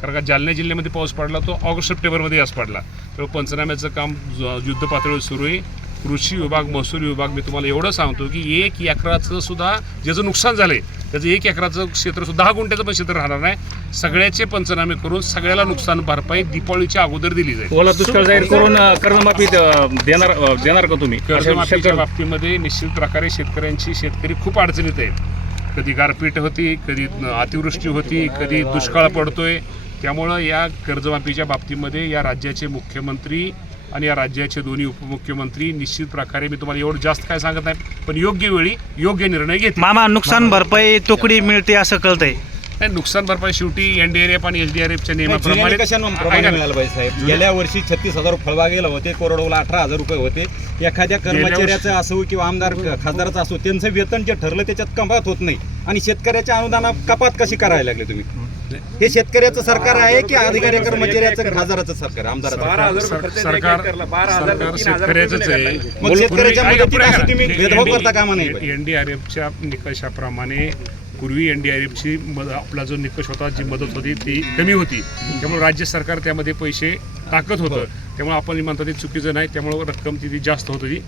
कारण का जालना जिल्ह्यामध्ये पाऊस पडला तो ऑगस्ट सप्टेंबरमध्ये आज पडला. तर पंचनाम्याचं काम युद्ध पातळीवर सुरू आहे. कृषी विभाग, महसूल विभाग, मी तुम्हाला एवढं सांगतो की 1 एकराचं सुद्धा ज्याचं नुकसान झालं आहे त्याचं 1 एकराचं क्षेत्र सुद्धा 10 गुंठ्याचं पण क्षेत्र राहणार नाही. सगळ्याचे पंचनामे करून सगळ्याला नुकसान भरपाई दीपावलीच्या अगोदर दिली जाईल. ओला दुष्काळ जाहीर करून कर्जमाफी देणार का तुम्ही? कर्जमाफीच्या बाबतीमध्ये निश्चित प्रकारे शेतकरी खूप अडचणीत आहेत. कधी गारपीट होती, कधी अतिवृष्टी होती, कधी दुष्काळ पडतोय. त्यामुळं या कर्जमाफीच्या बाबतीमध्ये या राज्याचे मुख्यमंत्री आणि या राज्याचे दोन्ही उपमुख्यमंत्री निश्चित प्रकारे, मी तुम्हाला एवढं जास्त काय सांगत नाही, पण योग्य वेळी योग्य निर्णय घेतील. मामा, नुकसान भरपाई तुकडी मिळते असं कळतंय. नुकसान भरपाई शेवटी NDRF आणि SDRFच्या नियमाप्रमाणे मिळालं पाहिजे साहेब. गेल्या वर्षी 36,000 फळबागेला होते, कोरडवाला 18,000 रुपये होते. एखाद्या कर्मचाऱ्याचं असो किंवा आमदार खासदाराचं असो, त्यांचं वेतन जे ठरलं त्याच्यात कपात होत नाही आणि शेतकऱ्याच्या अनुदानात कपात कशी करायला लागले तुम्ही? हे शेतकऱ्याचं सरकार आहे की अधिकारी कर्मचाऱ्याचं, खासदाराचं सरकार, आमदाराचं सरकार शेतकऱ्याचंच आहे. मग शेतकऱ्याच्या मदतीसाठी तुम्ही भेदभाव करता कामा नाही. NDRFच्या निकषाप्रमाणे पूर्वी NDRFची आपला जो निकष होता, जी मदत होती ती कमी होती. त्यामुळे राज्य सरकार त्यामध्ये पैसे टाकत होतं. त्यामुळे आपण म्हणतो ते चुकीचं नाही. त्यामुळे रक्कम ती जास्त होत होती.